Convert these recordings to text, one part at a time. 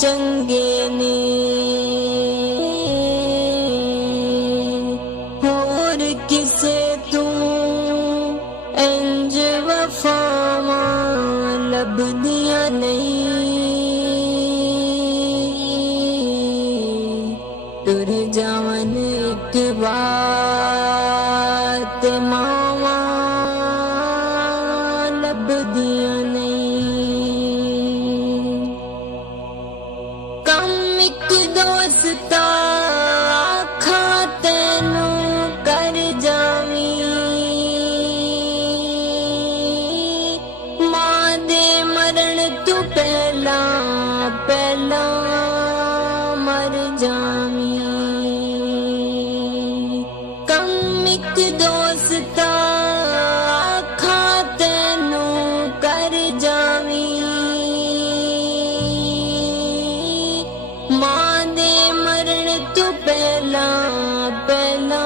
चंगे ने होर किसे तू इंज वफावां लभदियां नहीं। टुर जावन एक बार ते मावां लभदियां नहीं। कम एक दोस्ता आखां तैनू कर जावी, मां दे मरण तू पहला पहला मर जावी। कम एक दोस्ता आखां तैनू कर जावी, मां दे मरण तू पहला पहला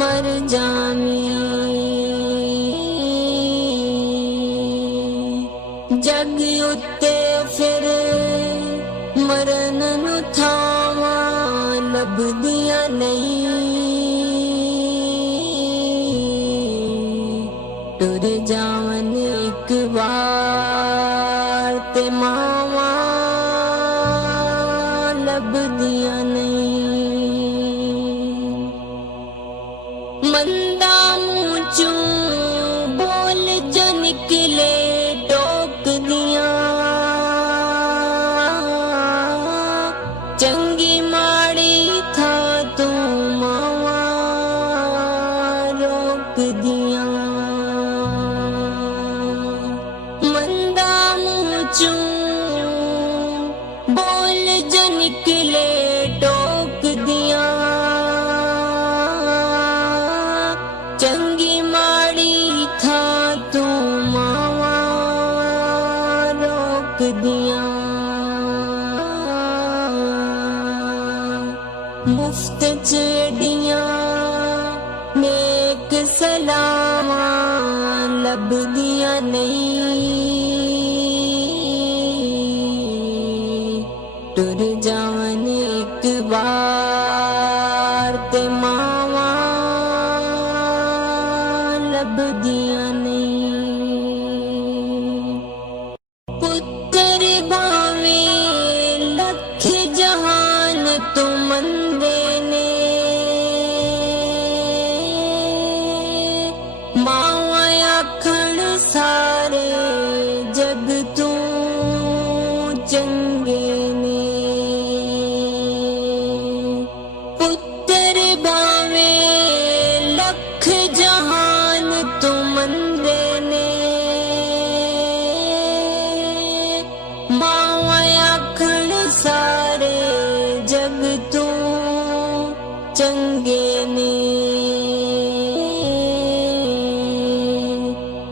मर जावी। जग उत्ते फिर मरण नू थावां लभदियां नहीं। टुर जावन एक बार ते मावां लभदियां नहीं। मंदा मुंह चों बोल जो निकले टोक दियां, चंगी माड़ी था तू मावां रोक दियां। मंदा मुंह चों बोल जो निकले टोक दियां, चंगी माड़ी था तू मावां रोक दियां। मुफ्त च एडियां नेक सलावां लभदियां नहीं। टुर जावन एक बार ते मावां लभदियां नहीं। पुत्तर भावें लख जहान तू मंदे ने, मावां आखण सारे जग तू चंगे ने। पुत्तर भावें लख जहान तू मंदे ने, मावां आखण सारे जग तू चंगे ने।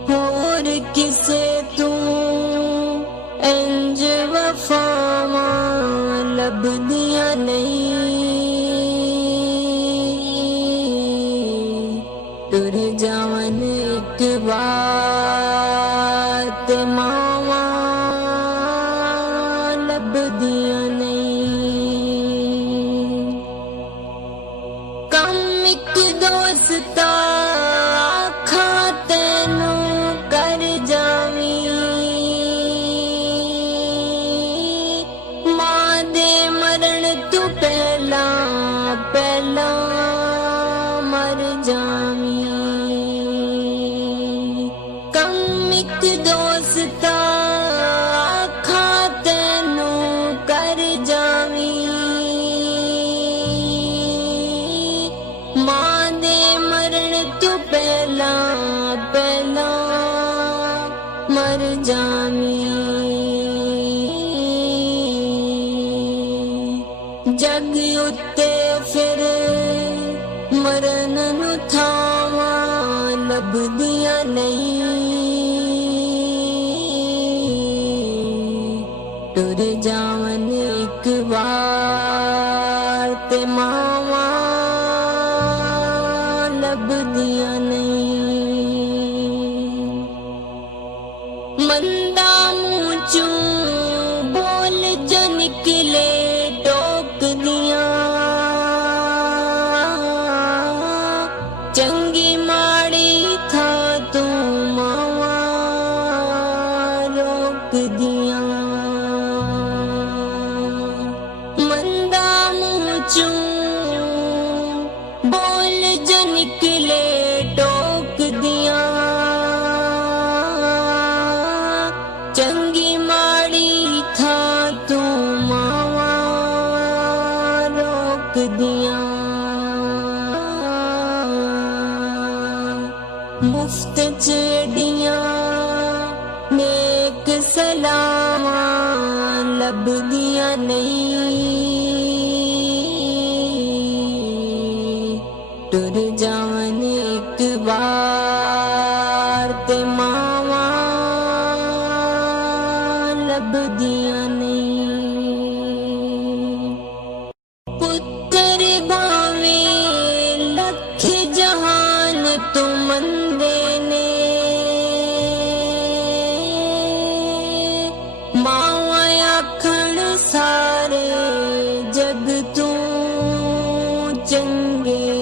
होर किसे तू इंज वफावां लभदियां नहीं। टुर जावन एक बार ते मावां लभदियां नहीं। कम एक दोस्ता आखां तैनू कर जावी, मां दे मरण तू पहला पहला मर जावी। कम एक दोस्ता आखां तैनू कर जावी, मां दे मरण तू पहला पहला मर जावी। जग उत्ते फिर मरण नू थावां लभदियां नहीं। टुर जावन एक बार ते मावां लभदियां नहीं। मंदा मुंह चों बोल वर्गी माड़ी था तू मावा रोक दिया मुफ्त चेड़िया नेक सलामा लब दिया नहीं टुर जावन एक बार ते मावा लब दिया नहीं पुत्र भावे लख जहान तू मंदे ने मावा आखण सारे जग तू चंगे